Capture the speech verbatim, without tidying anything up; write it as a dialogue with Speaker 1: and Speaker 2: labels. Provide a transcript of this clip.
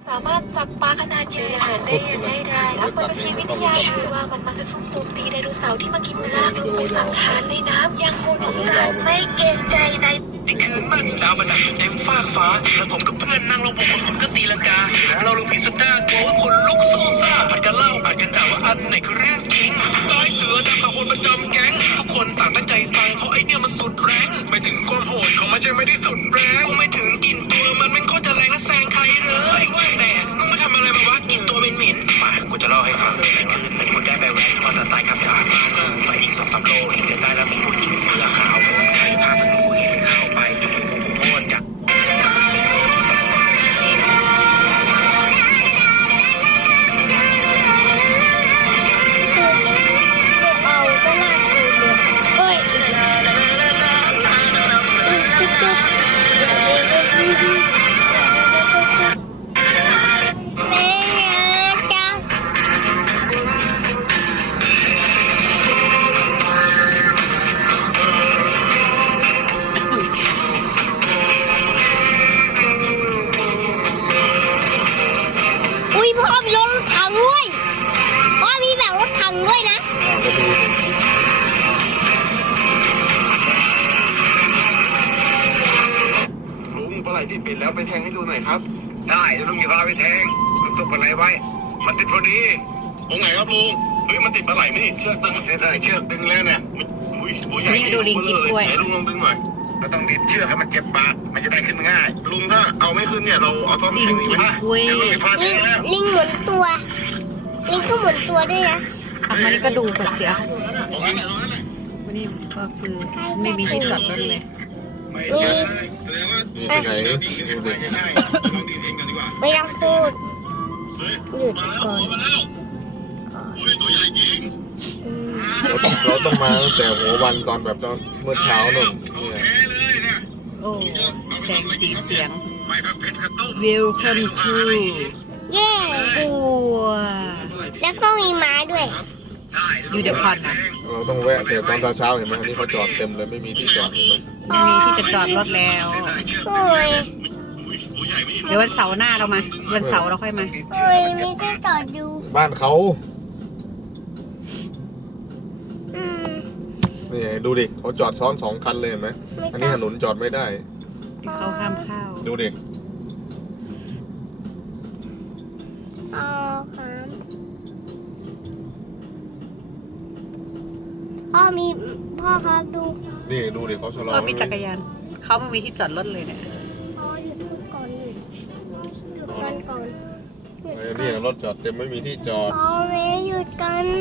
Speaker 1: สามารถจับปลาขนาดใหญ่อาหารได้อย่างง่ายดายนักมนุษยวิทยาเชื่อว่ามันมักจะซุ่มโจมตีไดโนเสาร์ที่มากินเนื้อลงไปสังหารในน้ำอย่างโหดร้ายไม่เกรงใจใน
Speaker 2: ในคืนมืดดาวประดับเต็มฟากฟ้าแล้วผมกับเพื่อนนั่งลงบนคนคนก็ตีลังกาเราลงผีสุดน่ากลัวคนลุกสู้ซ่าผัดกันเล่าผัดกันด่าว่าอันไหนคือเรื่องจริงตายเสือดำกับคนประจำแก๊งทุกคนต่างตั้งใจฟังเพราะไอเนี่ยมันสุดแรงไม่ถึงความโหดของมันใช่ไม่ได้สุดแรงกูไม่ถึงกินตัวมันมันก็จะแรงและแซงใครเลยแต่มึงมาทำอะไรมาวะกินตัวเป็นเหม็นมากูจะเล่าให้ฟังในคืนหนึ่งกูได้ไปแว้นมอเตอร์ไซค์ขับผ่านมาไปอีกสองสามโลเห็นใกล้ๆแล้วมีผู้หญิงเสื้อขาวใส่ผ้าขนหนูเห็นเข้าไปดูโคตรจัด
Speaker 3: เอาก็น่าดูเลยเฮ้ยจิ๊บจิ๊บแม่จ้าอุ้ยพ่อมีรถถังด้วยพ่อมีแบบรถถังด้วยนะ
Speaker 4: ลุงปลาไหลติดปิดแล้วไปแทงให้ดูหน่อยครับได้ลุงอย่าพาไปแทงลุงตกปลาไหลไว้มันติดพอดีตรงไหนครับลุงเฮ้ยมันติดปลาไหลไม่นี่เชือกตึงเสียดายเชือกตึงแล้วเนี่ยอุ้ยตัวใหญ่
Speaker 5: นี่ดูลิงกินกล้วย
Speaker 4: ไหนลุงลองดึงหน่อยเราต้องดิดเชือกให้มันเจ็บปากมันจะได้ขึ้นง่ายลุงถ้าเอาไม่ขึ้นเนี่ยเราเอาต้น
Speaker 5: ลิ
Speaker 4: แข็
Speaker 5: ง
Speaker 4: งนี้
Speaker 5: กิน
Speaker 4: ไว้
Speaker 5: กล้วย
Speaker 4: เดี๋ยวลุงจะพาแท
Speaker 3: ลิง
Speaker 4: งแล้ว
Speaker 3: ลิงหมุนตัวลิงก็หมุนตัวด้วยนะ
Speaker 5: ขับมานี่ก็ดูกันเสีย
Speaker 4: ตรงนั้นแหละตรงนั้นแหละ
Speaker 5: วันนี้ก็คือไม่มีที่จอดรถเลย
Speaker 4: ไม่ได้แสดงว่า
Speaker 6: ไปไหน
Speaker 4: เรา
Speaker 6: ดู
Speaker 4: ดิ่ง
Speaker 6: ดิ
Speaker 4: กันไปง่ายๆลองดิ่งเองกันดีกว่า
Speaker 3: ไม่ต้องพูด
Speaker 4: เฮ้ย
Speaker 3: หยุด
Speaker 4: มาแล้ว
Speaker 3: ก่อน
Speaker 4: มาแล้วโอ้ยตัวใหญ่จริง
Speaker 3: อืม
Speaker 6: เราต้องมาตั้งแต่หัววันตอนแบบตอนเมื่อเช้าหนุ่ม
Speaker 4: โอ
Speaker 6: เนี่ย
Speaker 4: เคเลยเนี่ย
Speaker 5: โอ้แสงสีเสียง
Speaker 4: ไปครับเพชรกระตุ้ม
Speaker 5: Welcome to
Speaker 3: เย่
Speaker 5: ปัว
Speaker 3: แล้วก็มีม้าด้วย
Speaker 5: อยู่เดี๋ยวก่อนนะ
Speaker 6: เราต้องแวะแต่ตอนเช้าๆเห็นไหมอันนี้เขาจอดเต็มเลยไม่มีที่จอดเห็นไหม
Speaker 5: ไม่มีที่จะจอดรถแล้ว
Speaker 3: โอ้ย
Speaker 5: เดี๋ยววันเสาร์หน้าเรามาวันเสาร์เราค่อยมา
Speaker 3: โอ้ยไม่ได้จอดดู
Speaker 6: บ้านเขา
Speaker 3: อืม
Speaker 6: นี่ไงดูดิเขาจอดซ้อนสองคันเลยเห็นไหม
Speaker 3: ไม่
Speaker 6: อัน
Speaker 3: ต้
Speaker 6: นี้
Speaker 3: อง
Speaker 6: ถนนจอดไม่ได้
Speaker 5: เขาห้ามเข้า
Speaker 6: ดูดิ
Speaker 3: เอาครับพ่อมีพ่อครับดู
Speaker 6: นี่ดูดิเขาชะลอ
Speaker 5: ก็มีจักรยานเขาไม่มีที่จอดรถเลยเนี่ย
Speaker 3: พ่อหยุดพูดก่อนหยุดหยุดกันก่อนหยุด
Speaker 6: เออ
Speaker 3: กั
Speaker 6: นี่
Speaker 3: น
Speaker 6: รถจอดเต็มไม่มีที่จอด
Speaker 3: พ่อเมย์หยุดกัน